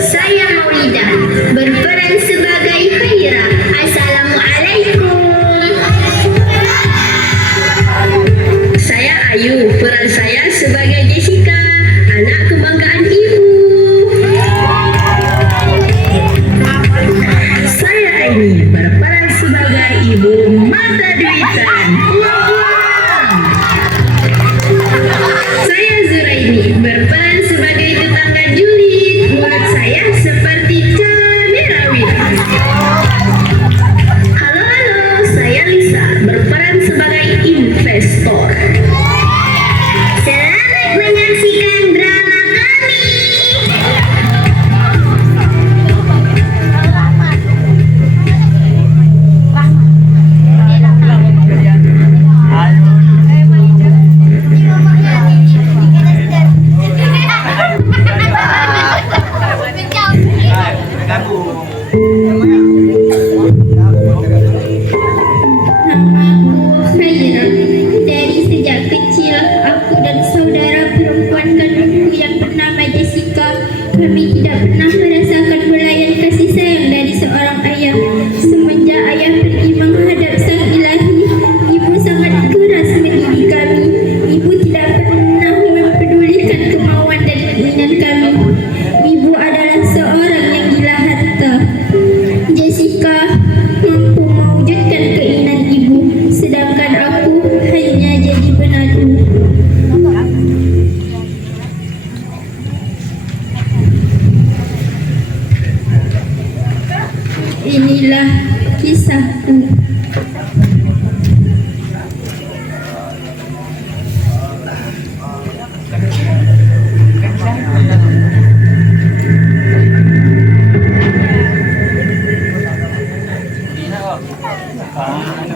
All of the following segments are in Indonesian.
Saya Maulida, berperan sebagai Khaira. Assalamualaikum. Saya Ayu, peran saya sebagai Jessica, anak kebanggaan ibu. Saya Aini, berperan sebagai ibu mata duitan. Saya Zuraini, berperan sebagai tetangga julid. Mulut saya seperti cabai rawit. Halo, saya Lisa, berperan sebagai investor. Selamat menyaksikan drama kami. Khaira. Dari sejak kecil, aku dan saudara perempuan kandungku yang bernama Jessica, kami tidak pernah merasakan belayan kasih sayang dari seorang ayah. Semenjak ayah pergi menghadap sang ilahi, ibu sangat keras mendidik kami. Ibu tidak pernah mempedulikan kemauan dan keinginan kami. Ibu adalah seorang yang gila harta. Jessica mampu mewujudkan keinginan ibu, sedangkan aku hanya jadi penadu. Inilah kisahku.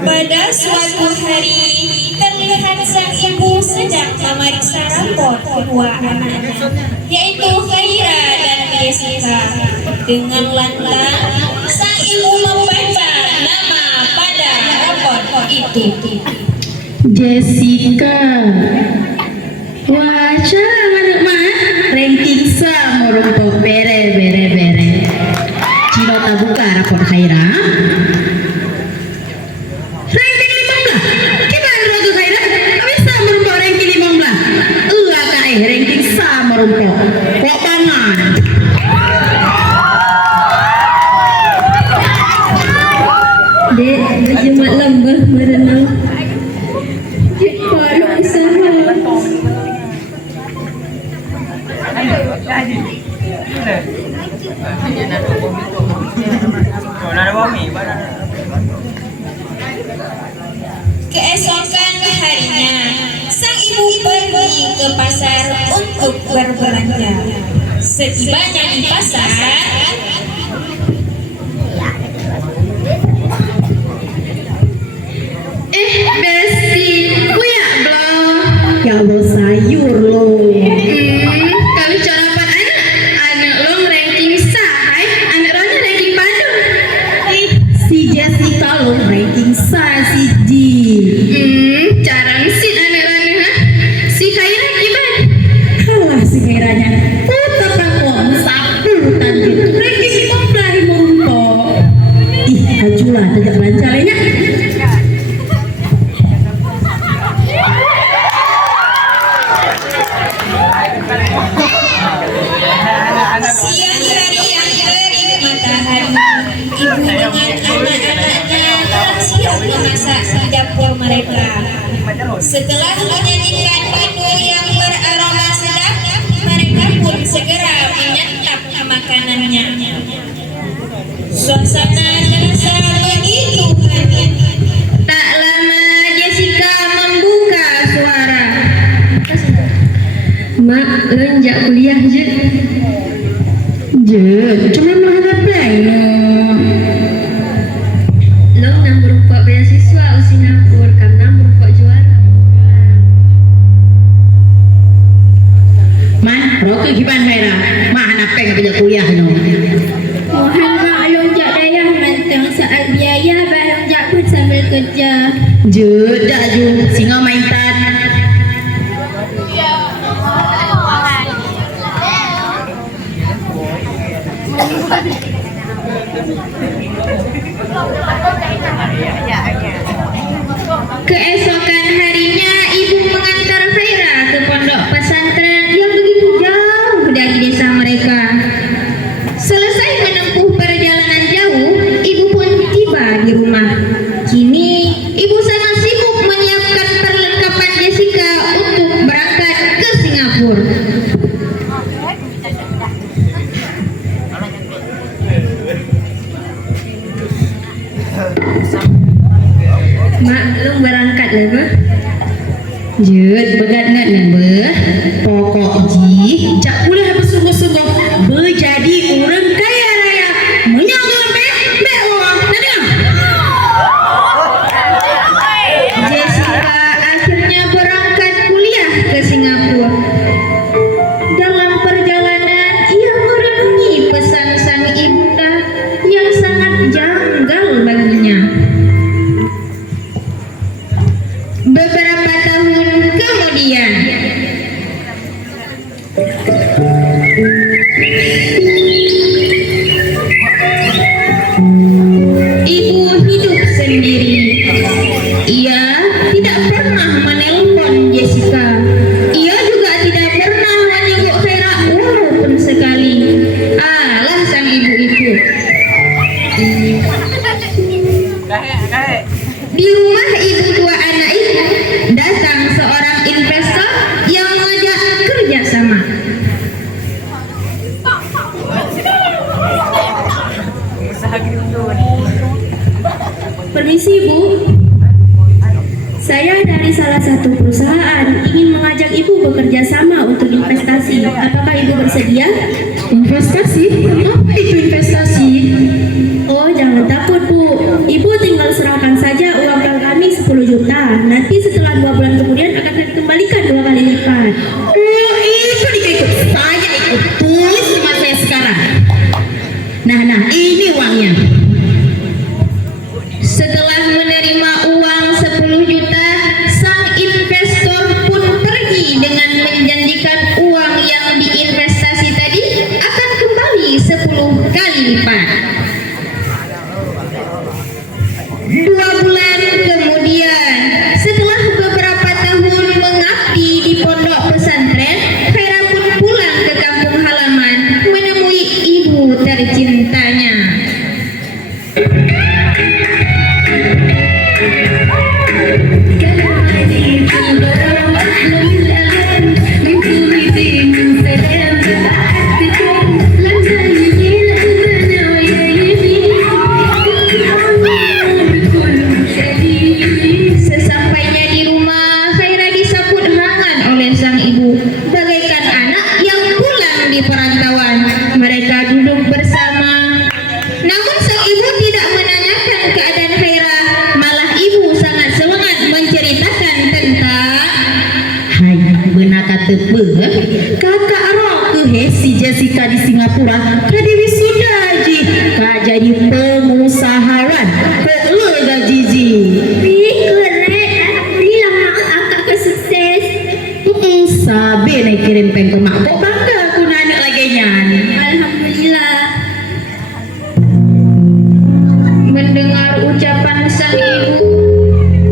Pada suatu hari, terlihat sang ibu sedang memeriksa rapor kedua anak-anak, yaitu Khaira dan Jessica. Dengan lantang, sang ibu membaca nama pada rapor itu. Jessica. Wah, mana ranking sa morong bere. Cino tabuka rapor Khaira. Ranking 15. Gimana waktu Khaira? Kami sa morong ranking 15. Ranking sa morong. Kok pangan? Dek, Jumat lembah merenang. Baru usaha. Keesokan harinya, sang ibu pergi ke pasar untuk berbelanja. Setibanya di pasar, Besti, kuya belum? Ya Allah sayur lo. Kalau carapan anak lo ranking sah, anak lo ranking padu. Si Jessica lo ranking sah si G. Carang si anak lo si Khaira gimana? Halah si Khairanya. Kota kamu sapu tadi ranking 15 montok. Ih, hajulah tidak lancarnya. siang hari yang terik matahari, ibu dengan anak-anaknya siap memasak di dapur mereka. Setelah menyajikan menu yang beraroma sedap, mereka pun segera menyantap makanannya. Suasana terasa begitu hangat. Tak lama lenjak kuliah je. Cuma mana pengen Long nang berupa beasiswa di Singapura karena berupa juara. man rokok gimana Hera mana pengen kerja kuliah no Mohon maklum jak dayah nantang saat biaya barang jak pun sambil kerja. dak ju singa main tan Keesokan harinya ibu mengantar Faira ke pondok pesantren yang begitu jauh dari desa mereka. Selesai menempuh perjalanan jauh, ibu pun tiba di rumah. Kini ibu sangat sibuk menyiapkan perlengkapan Jessica untuk berangkat ke Singapura. Mak, lu berangkat lah, Ma? begat nak nambah pokok ji jak kuliah bersungguh-sungguh berjadi orang kaya raya menyangkut mek orang tadi Jessica akhirnya berangkat kuliah ke Singapura. Dalam perjalanan, ia merenungi pesan sang ibunda yang sangat janggal baginya. Beberapa tahun kemudian, ibu hidup sendiri. Ia tidak pernah menelpon Jessica. Ia juga tidak pernah menyebut Vera walaupun sekali. Alah sang ibu itu. Di rumah ibu dua anak itu datang seorang investor yang mengajak kerjasama. Permisi Bu, saya dari salah satu perusahaan ingin mengajak Ibu bekerja sama untuk investasi. Apakah Ibu bersedia? investasi apa itu investasi Oh, jangan takut Bu. Ibu tinggal serahkan saja uang ke kami 10 juta. Nanti setelah 2 bulan kemudian akan dikembalikan 2 kali lipat. oh itu ikut saya ikut tulis sama saya sekarang nah ini uangnya Setelah menerima uang 10 juta, sang investor pun pergi dengan menjanjikan uang yang diinvestasi tadi akan kembali 10 kali lipat. 2 bulan kemudian, setelah beberapa tahun mengabdi di pondok pesantren, Vera pun pulang ke kampung halaman menemui ibu tercintanya. Sesampainya di rumah, Faira disambut hangat oleh sang ibu, bagaikan anak yang pulang di perantauan. Mereka duduk bersama. Namun sang ibu tidak menanyakan keadaan Faira, malah ibu sangat semangat menceritakan tentang hai benar kata kakak roh ke si Jessica di Singapura kadi wisuda ji kak jadi pengusahawan perlu gaji ji keren, alhamdulillah mak akak ke sukses. sabi nak kirim peng ke mak kok bangga aku anak lagi nyan Alhamdulillah. Mendengar ucapan sang ibu,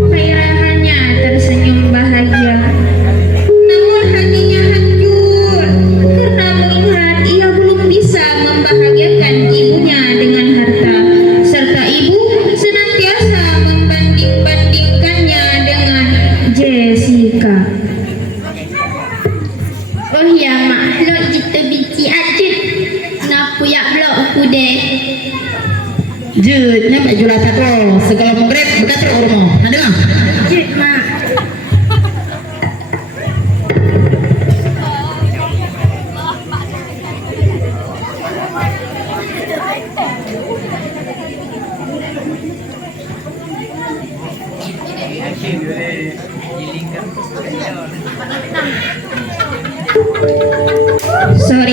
Faira hanya tersenyum bahagia. Namun hatinya hancur karena melihat ia belum bisa membahagiakan ibunya dengan harta, serta ibu senantiasa membanding-bandingkannya dengan Jessica. Oh ya mak, lo kita bici acut. Ngapu ya blok aku deh. Jut, nyampe jual satu segala menggrep bekas rumah ada nggak Jut mak. Sore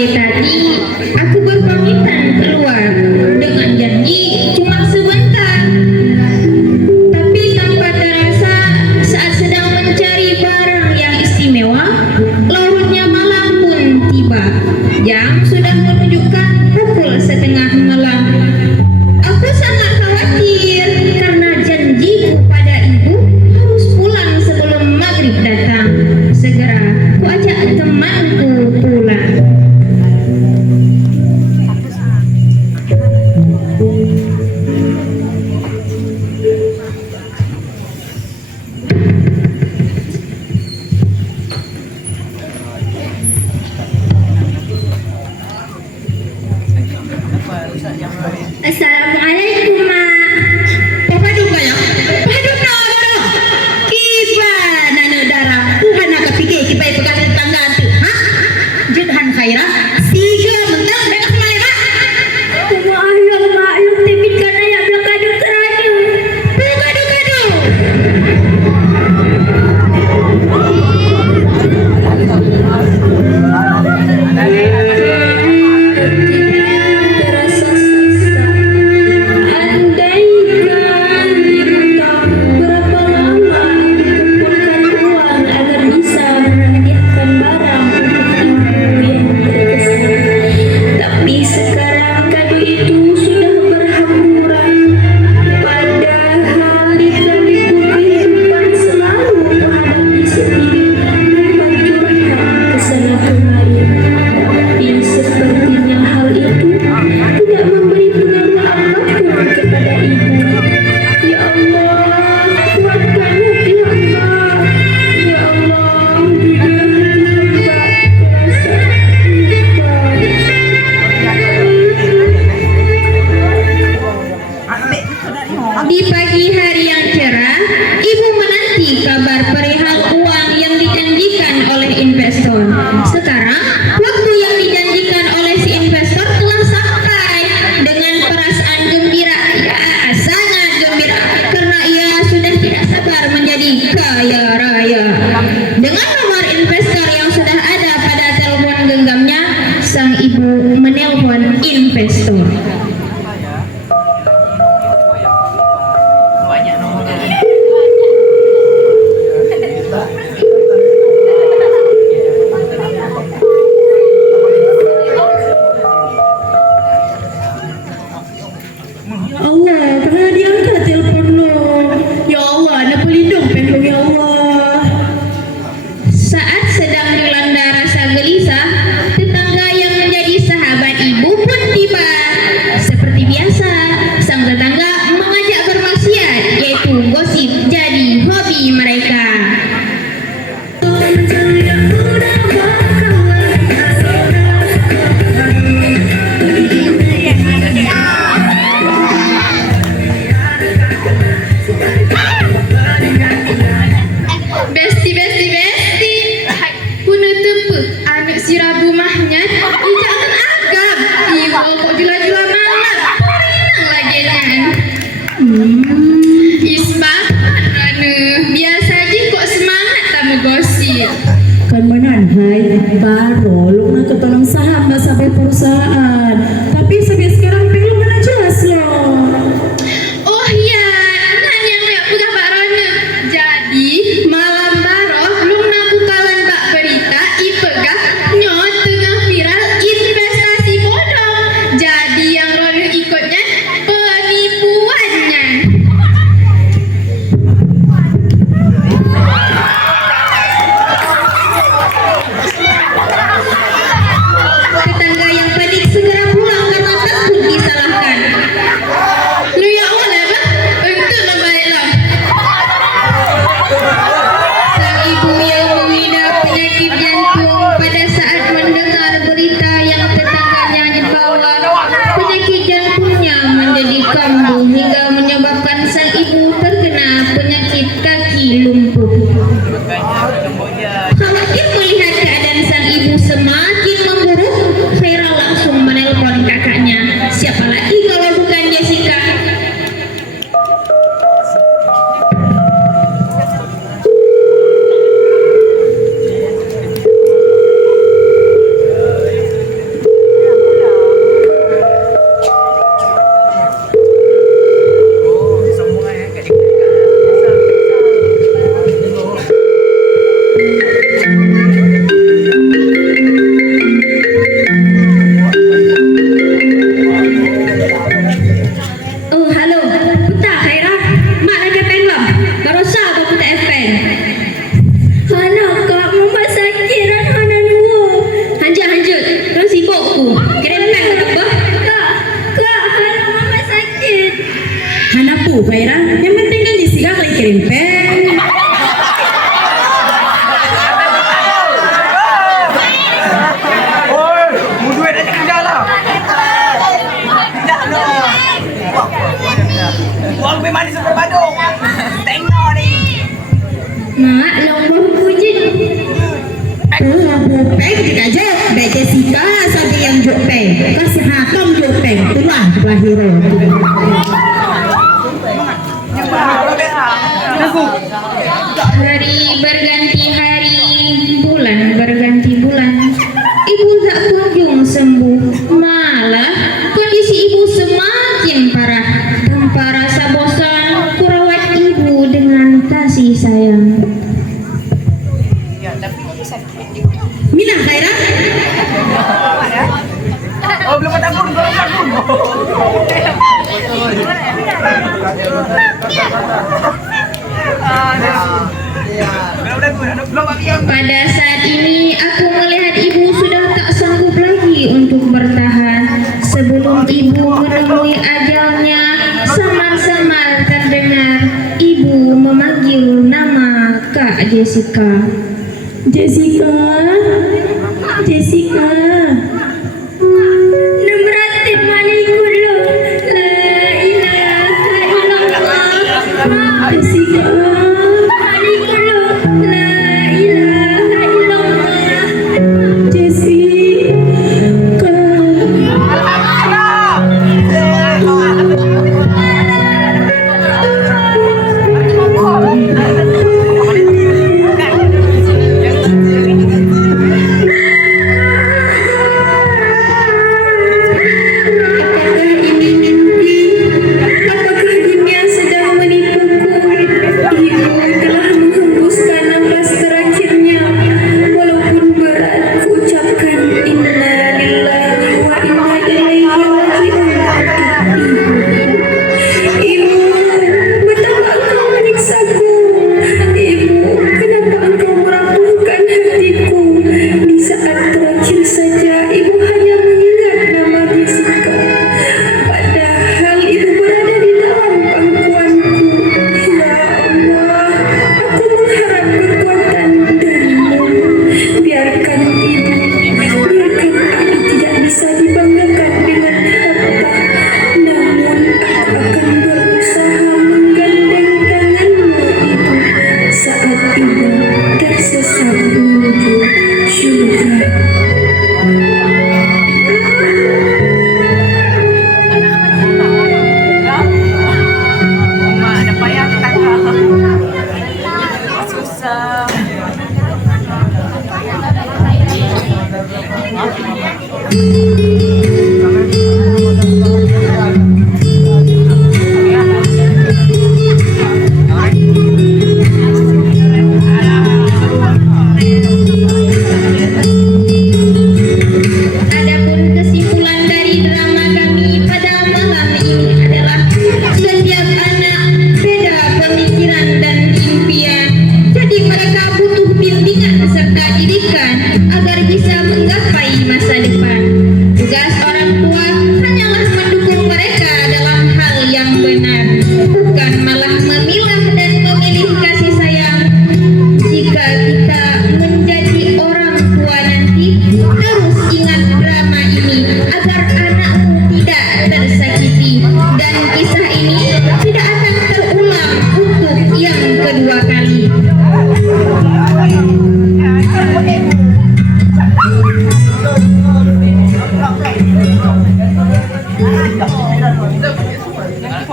tadi aku berpamitan keluar dengan janji cuma sebentar. Tapi tanpa terasa saat sedang mencari barang yang istimewa, larutnya malam pun tiba. Jam sudah menunjukkan pukul 1:30 malam. Aku sangat khawatir karena janjiku pada ibu harus pulang sebelum maghrib datang. Segera ku ajak temanku pulang. Assalamualaikum, Mak. Papadung kaya? Papadung na ano? Kiba na nadara. Tuhan na kapigay kibay pagkasa tanggaan tu. Ha? Judhan khaira. Siga mentang mereka malema. Maaf, Mak. Lu tepit kan ayah belakang kerana. Kado-kado. Terasa sesak. Andaikan tahu berapa lama kumpulkan uang agar bisa menghadiahkan barang untuk ibu yang terkesan. Tapi sekarang kado itu sudah berhamburan. Padahal di kaliku kehidupan selalu menghadapi sendiri tanpa curhat kesana kemari. Tapi sepertinya hal itu tidak memberi pengaruh apapun kepada ibu. Ya Allah, kuatkanlah ya Allah. Ya Allah, jadilah hati hamba terasa lupa. Di pagi hari yang cerah, ibu menanti kabar perihal uang yang dijanjikan oleh investor. Sekarang, waktu yang dijanjikan oleh si investor telah sampai. Dengan perasaan gembira, ya sangat gembira, karena ia sudah tidak sabar menjadi kaya raya. Dengan nomor investor yang sudah ada pada telepon genggamnya, sang ibu menelpon investor. Allah, kena diangkat telepon lo. Ya Allah, nak pelindung pendung ya Allah. Saat sedang dilanda rasa gelisah, tetangga yang menjadi sahabat ibu pun tiba. Seperti biasa, sang tetangga mengajak bermaksiat, yaitu gosip jadi hobi mereka. Besti Kuna tepe anak si Rabu mahnya ijak kan agam ibu kok jula-jula mana renang lagi kan Ispa anu biasa aja kok semangat tamu gosip Kan manan hai baru lu nak ketolong saham sampai perusahaan. Tapi sampai sekarang belum mana jelas loh. oh iya nan yang lihat pegah Pak Rona jadi malam baroh lu nak bukalan Pak berita ipegah nyot tengah viral investasi bodong jadi yang Rona ikutnya penipuannya. Tetangga yang panik segera pulang karena takut disalahkan. Lu ya Allah lah, untuk membaliklah. Sang ibu yang mengidap penyakit jantung pada saat mendengar berita yang tetangganya dibawa, penyakit jantungnya menjadi kambuh hingga menyebabkan sang ibu terkena penyakit kaki lumpuh. Khawatir melihat keadaan sang ibu semakin memburuk, Khaira langsung menelpon kakaknya. Siapa lagi kalau bukan Jessica? Mak, long bahu pujit. Bupeng jika jok, Jessica saja yang jopeng. Kasih hakam jopeng, itulah Bahiro. Hari berganti hari, bulan berganti bulan. Ibu tak kunjung sembuh, malah kondisi ibu semakin parah. Tanpa rasa bosan, kurawat ibu dengan kasih sayang. Mina Khaira, Oh, belum ada pun, belum ada pun. Pada saat ini aku melihat ibu sudah tak sanggup lagi untuk bertahan. Sebelum ibu menemui ajalnya, samar-samar terdengar ibu memanggil nama Kak Jessica. Jessica, Jessica. Nomrate manikulu, la ilaha illallah. Jessica, manikulu, la ilaha illallah. Jessica.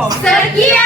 Sekian